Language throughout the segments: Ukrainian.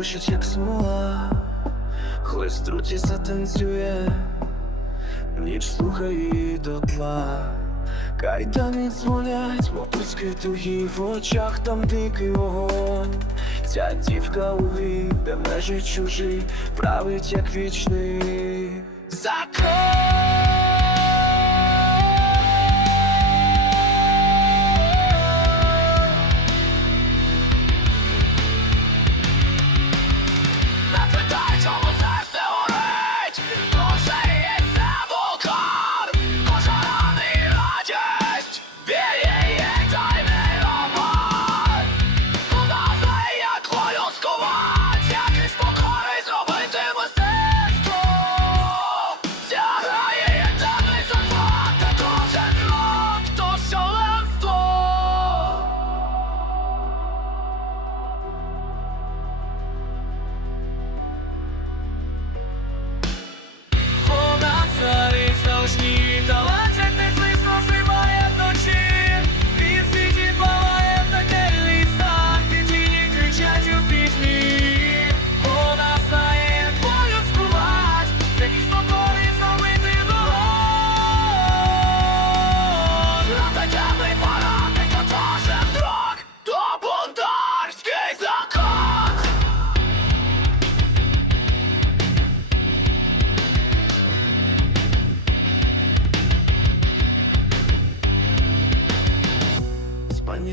блищить, як смола, хлист руці затанцює, ніч слухає до тла. Кайдани дзвонять, мотузки тугі в очах там дикий вогонь. Ця дівка у грі, де межі чужі, править як вічний закон.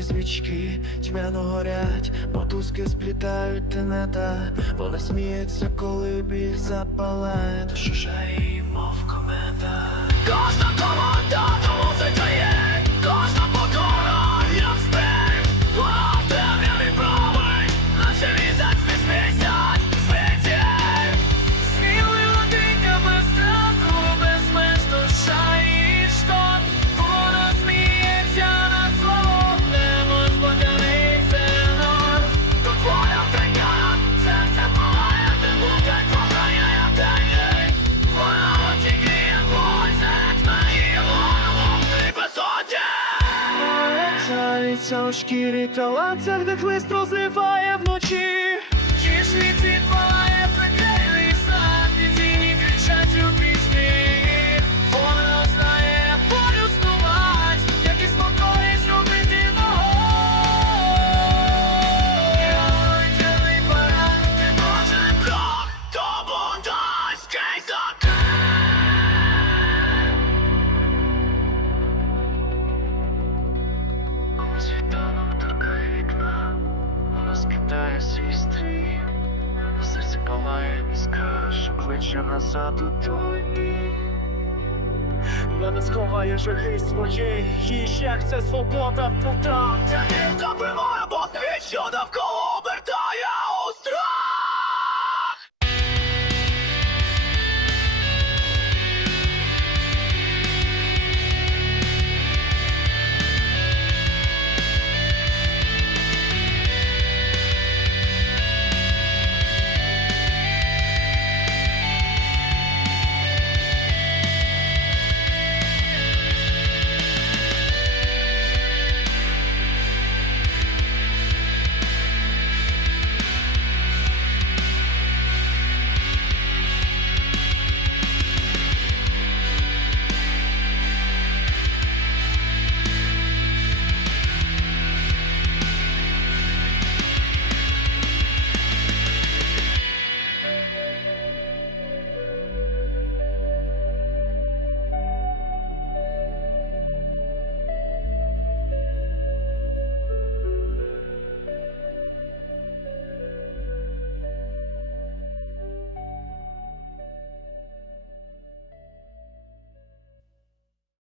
Свічки тьмяно горять, мотузки сплітають тенета Вона сміється, коли біль запалає, то шушає Цариця у шкірі та ланцях, де хлист розриває вночі. Чи світ відпалає Світанок торкає вікна, вона скидає свій стрій, серце палає іскра, що кличе назад у той бій. Мене сховає жахи свої, її як це свобода в пута. Ця дівка